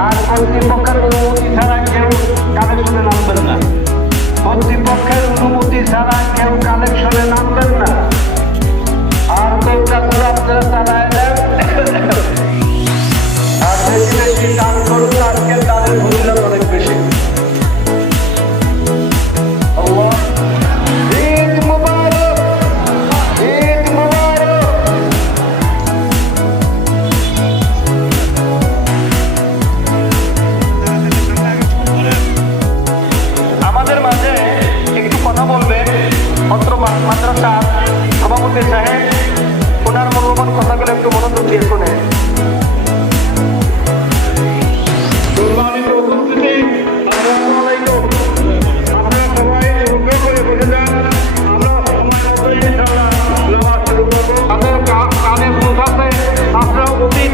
আর কর্তৃপক্ষের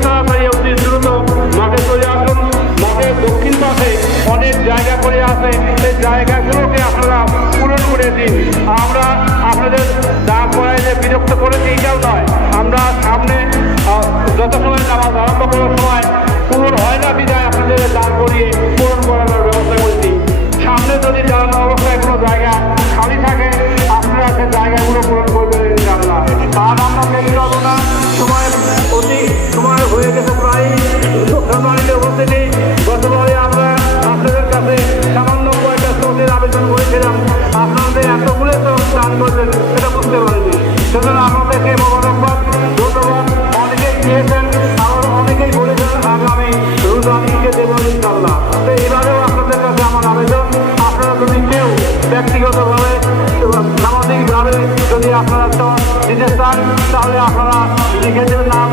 তাড়াতাড়ি অতি দ্রুত মাঠে চলে আসুন মাঠের দক্ষিণ পাশে অনেক জায়গা করে আছে সেই জায়গাগুলোকে আপনারা পূরণ করে দিন যে বিরক্ত করেছি এটাও নয়। আমরা সামনে যত সময় নামাজ আরম্ভ করার সময় পূরণ হয় না বিদায়, আপনাদের দাঁড় করিয়ে পূরণ করানোর ব্যবস্থা করছি। সামনে যদি দাঁড়ানো অবস্থায় কোনো জায়গা খালি থাকে, আপনারা সে জায়গাগুলো পূরণ করবেন ইনশাআল্লাহ। আর আমরা দেরি করব না। সময় অতি, সময় হয়ে গেছে প্রায়। সম্মানিত উপস্থিতি, গতবারে আমরা আপনাদের কাছে সামান্য কয়েকটা শ্রোতের আবেদন করেছিলাম। আপনাদের এতগুলো তো দান করবেন ইনশাল্লাহ তো এবারেও আপনাদের কাছে আমার আবেদন, আপনারা যদি কেউ ব্যক্তিগতভাবে সামাজিকভাবে যদি আপনারা নিজে চান, তাহলে আপনারা লিখে দেবেন নাম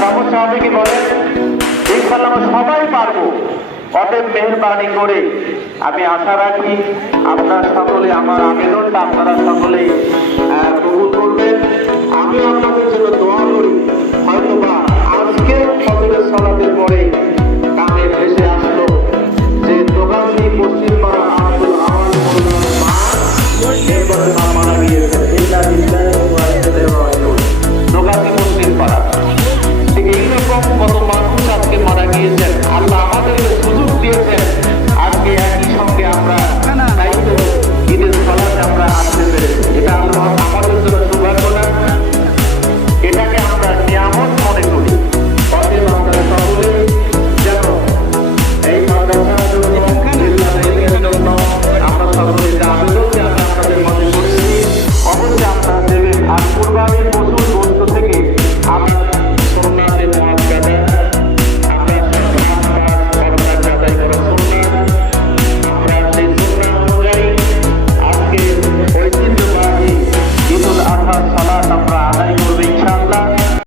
সমস্যা হবে কি বলেন ইনশাল্লাহ সবাই পারব অতএব মেহরবানি করে আমি আশা রাখি আপনারা সকলে আমার আবেদনটা আপনারা সকলে কবুল করবেন আমি আপনাদের জন্য দোয়া করি হয়তো বা আজকে ফজরের সালাতের পরে